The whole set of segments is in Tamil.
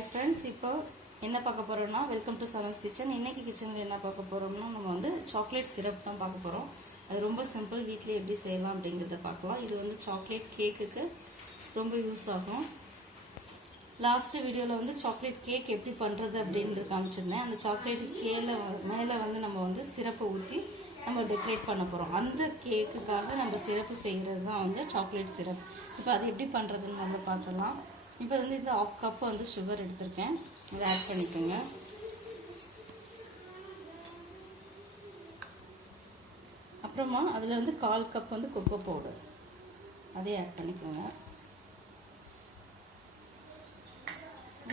ஹாய் ஃப்ரெண்ட்ஸ், இப்போ என்ன பார்க்க போகிறோம்னா வெல்கம் டு சவன்ஸ் கிச்சன். இன்றைக்கி கிச்சனில் என்ன பார்க்க போகிறோம்னா நம்ம வந்து சாக்லேட் சிரப் தான் பார்க்க போகிறோம். அது ரொம்ப சிம்பிள், வீட்டிலே எப்படி செய்யலாம் அப்படிங்கிறத பார்க்கலாம். இது வந்து சாக்லேட் கேக்குக்கு ரொம்ப யூஸ் ஆகும். லாஸ்ட்டு வீடியோவில் வந்து சாக்லேட் கேக் எப்படி பண்ணுறது அப்படின்றது காமிச்சிருந்தேன். அந்த சாக்லேட் மேலே வந்து நம்ம வந்து சிரப்பை ஊற்றி நம்ம டெக்கரேட் பண்ண போகிறோம். அந்த கேக்குக்காக நம்ம சிரப்பு செய்கிறது தான் வந்து சாக்லேட் சிரப். இப்போ அது எப்படி பண்ணுறதுன்னு வந்து பார்த்தலாம். இப்போ வந்து இந்த 1/2 கப் வந்து சுகர் எடுத்திருக்கேன், இதை ஆட் பண்ணிக்கோங்க. அப்புறமா அதில் வந்து 1/4 கப் வந்து கொக்கோ பவுடர், அதையும் ஆட் பண்ணிக்கோங்க.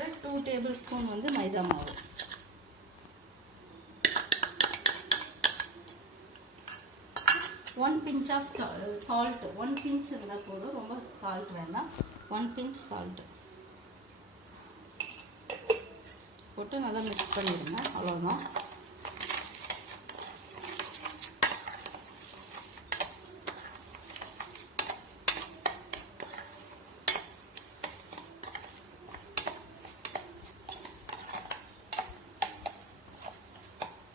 2 டேபிள் ஸ்பூன் வந்து மைதா மாவு, 1 பிஞ்ச் ஆஃப் சால்ட். 1 பிஞ்ச் இருந்தால் போதும், ரொம்ப சால்ட் வேண்டாம். 1 பிஞ்ச் சால்ட் போட்டு நல்லா மிக்ஸ் பண்ணிடுங்க. அவ்வளோதான்.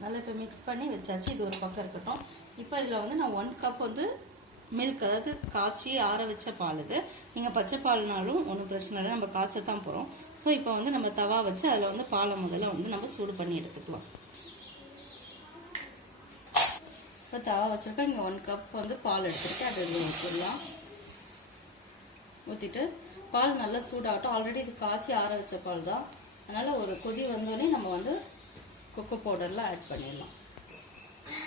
நல்லா இப்போ மிக்ஸ் பண்ணி வச்சாச்சு. இது ஒரு பக்கம் இருக்கட்டும். இப்போ இதில் வந்து நான் 1 கப் வந்து மில்க், அதாவது காய்ச்சி ஆற வச்ச பால். இது நீங்கள் பச்சை பால்னாலும் ஒன்றும் பிரச்சனை இல்லை, நம்ம காய்ச்சத்தான் போகிறோம். ஸோ இப்போ வந்து நம்ம தவா வச்சு அதில் வந்து பாலை முதல்ல வந்து நம்ம சூடு பண்ணி எடுத்துக்கலாம். இப்போ தவா வச்சுருக்கா, இங்கே 1 கப் வந்து பால் எடுத்துருக்கேன், அது ஊற்றிடலாம். ஊற்றிட்டு பால் நல்லா சூடாகட்டும். ஆல்ரெடி இது காய்ச்சி ஆற வச்ச பால் தான், அதனால் ஒரு கொதி வந்தோடனே நம்ம வந்து கொக்கோ பவுடர்லாம் ஆட் பண்ணிடலாம்.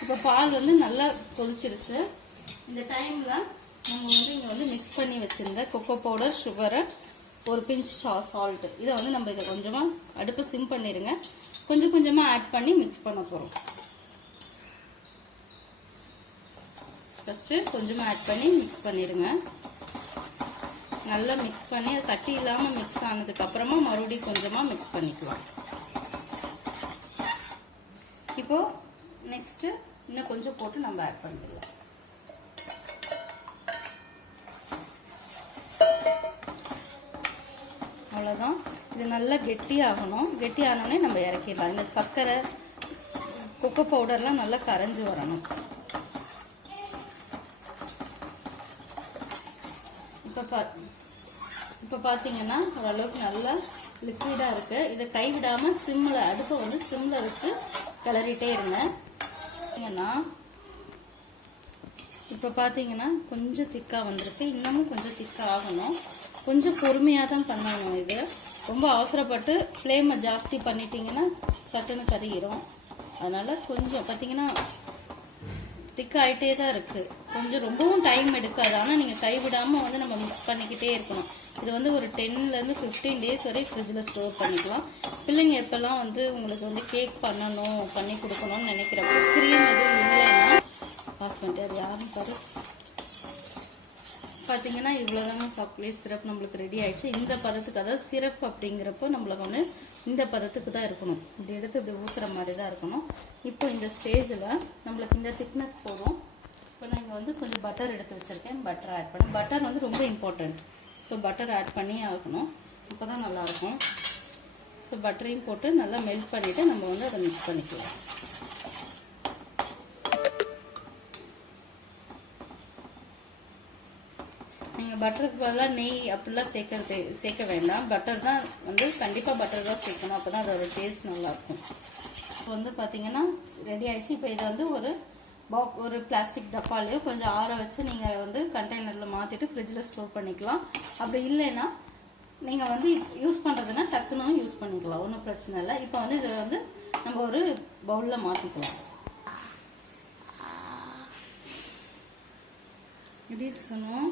இப்போ பால் வந்து நல்லா கொதிச்சிருச்சு. இந்த டைமில் நம்ம வந்து இங்கே வந்து மிக்ஸ் பண்ணி வச்சுருந்த கொக்கோ பவுடர், சுகரை, 1 பிஞ்ச் சால்ட்டு, இதை வந்து நம்ம இதை கொஞ்சமாக அடுப்பை சிம் பண்ணிடுங்க. கொஞ்சம் கொஞ்சமாக ஆட் பண்ணி மிக்ஸ் பண்ண போகிறோம். ஃபஸ்ட்டு கொஞ்சமாக ஆட் பண்ணி மிக்ஸ் பண்ணிடுங்க. நல்லா மிக்ஸ் பண்ணி அது கட்டி இல்லாமல் மிக்ஸ் ஆனதுக்கப்புறமா மறுபடியும் கொஞ்சமாக மிக்ஸ் பண்ணிக்கலாம். இப்போது நெக்ஸ்ட்டு இன்னும் கொஞ்சம் போட்டு நம்ம ஆட் பண்ணிக்கலாம். அவ்வளோதான். இது நல்லா கெட்டியாகணும். கெட்டியானோடனே நம்ம இறக்கிடலாம். இந்த சர்க்கரை, கொக்கோ பவுடர்லாம் நல்லா கரைஞ்சி வரணும். இப்போ பார்த்தீங்கன்னா ஓரளவுக்கு நல்லா லிக்விடாக இருக்குது. இதை கைவிடாமல் சிம்மில், அடுப்பை வந்து சிம்மில் வச்சு கிளறிட்டே இருங்க. இப்போ பார்த்தீங்கன்னா கொஞ்சம் திக்காக வந்திருக்கு. இன்னமும் கொஞ்சம் திக்காக ஆகணும். கொஞ்சம் பொறுமையாக தான் பண்ணணும். இது ரொம்ப அவசரப்பட்டு ஃப்ளேமை ஜாஸ்தி பண்ணிட்டீங்கன்னா சட்டுன்னு கறிகிறோம். அதனால் கொஞ்சம் பார்த்தீங்கன்னா திக்காகிட்டே தான் இருக்குது. கொஞ்சம் ரொம்பவும் டைம் எடுக்காது. ஆனால் நீங்கள் கைவிடாமல் வந்து நம்ம மிக்ஸ் பண்ணிக்கிட்டே இருக்கணும். இது வந்து ஒரு 10லேருந்து 15 டேஸ் வரை ஃப்ரிட்ஜில் ஸ்டோர் பண்ணிக்கலாம். பிள்ளைங்க எப்போல்லாம் வந்து உங்களுக்கு வந்து கேக் பண்ணி கொடுக்கணும்னு நினைக்கிறப்போ க்ரீம் எதுவும் இல்லைன்னா பாஸ் பண்ணிட்டு அது யாரும் பாரு. பார்த்தீங்கன்னா இவ்வளோதாங்க சாக்லேட் சிரப் நம்மளுக்கு ரெடி ஆயிடுச்சு. இந்த பதத்துக்கு, அதாவது சிரப் அப்படிங்கிறப்போ நம்மளுக்கு வந்து இந்த பதத்துக்கு தான் இருக்கணும். இப்படி எடுத்து இப்படி ஊற்றுற மாதிரி தான் இருக்கணும். இப்போ இந்த ஸ்டேஜில் நம்மளுக்கு இந்த திக்னஸ் போதும். இப்போ நான் இங்கே வந்து கொஞ்சம் பட்டர் எடுத்து வச்சுருக்கேன். பட்டர் ஆட் பண்ணேன். பட்டர் வந்து ரொம்ப இம்பார்ட்டண்ட். ஸோ பட்டர் ஆட் பண்ணி ஆகணும், அப்போ தான் நல்லாயிருக்கும். ஸோ பட்டரையும் போட்டு நல்லா மெல்ட் பண்ணிவிட்டு நம்ம வந்து அதை மிக்ஸ் பண்ணிக்கலாம். நீங்கள் பட்டருக்கு பதிலாக நெய் அப்படிலாம் சேர்க்க வேண்டாம். பட்டர் தான் வந்து கண்டிப்பாக பட்டர் தான் சேர்க்கணும், அப்போ தான் அதோட டேஸ்ட் நல்லாயிருக்கும். இப்போ வந்து பார்த்தீங்கன்னா ரெடி ஆகிடுச்சு. இப்போ இதை வந்து ஒரு பிளாஸ்டிக் டப்பாலையோ கொஞ்சம் ஆற வச்சு நீங்கள் வந்து கண்டெய்னரில் மாற்றிட்டு ஃப்ரிட்ஜில் ஸ்டோர் பண்ணிக்கலாம். அப்படி இல்லைன்னா நீங்கள் வந்து யூஸ் பண்ணுறதுன்னா டக்குன்னு யூஸ் பண்ணிக்கலாம், ஒன்றும் பிரச்சனை இல்லை. இப்போ வந்து இதை வந்து நம்ம ஒரு பவுலில் மாற்றிக்கலாம். எப்படி இருக்கு சொன்னோம்?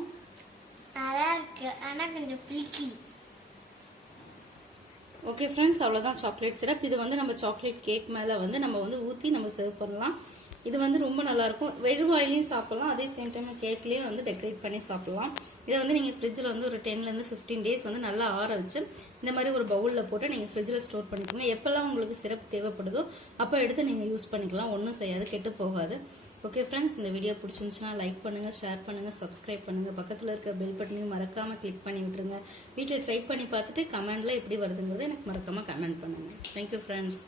நல்லா இருக்கு, ஆனால் கொஞ்சம் பிளிக்கி. ஓகே ஃப்ரெண்ட்ஸ், அவ்வளோதான் சாக்லேட் சிரப். இது வந்து நம்ம சாக்லேட் கேக் மேலே வந்து நம்ம வந்து ஊற்றி நம்ம சர்வ் பண்ணலாம். இது வந்து ரொம்ப நல்லாயிருக்கும். வெறும் வாயிலையும் சாப்பிட்லாம், அதே சேம் டைம் கேக்லேயும் வந்து டெக்கரேட் பண்ணி சாப்பிட்லாம். இதை வந்து நீங்கள் ஃப்ரிட்ஜில் வந்து ஒரு 10லேருந்து 15 டேஸ் வந்து நல்லா ஆற வச்சு இந்த மாதிரி ஒரு பவுலில் போட்டு நீங்கள் ஃப்ரிட்ஜில் ஸ்டோர் பண்ணிக்கோங்க. எப்போல்லாம் உங்களுக்கு சிரப் தேவைப்படுதோ அப்போ எடுத்து நீங்கள் யூஸ் பண்ணிக்கலாம். ஒன்றும் செய்யாது, கெட்டு போகாது. ஓகே ஃப்ரெண்ட்ஸ், இந்த வீடியோ பிடிச்சிருந்துச்சுன்னா லைக் பண்ணுங்கள், ஷேர் பண்ணுங்கள், சப்ஸ்கிரைப் பண்ணுங்கள். பக்கத்தில் இருக்க பெல் பட்டனையும் மறக்காமல் கிளிக் பண்ணி விட்டுருங்க. வீட்டில் ட்ரை பண்ணி பார்த்துட்டு கமெண்டில் எப்படி வருதுங்கிறது எனக்கு மறக்காமல் கமெண்ட் பண்ணுங்கள். Thank you friends.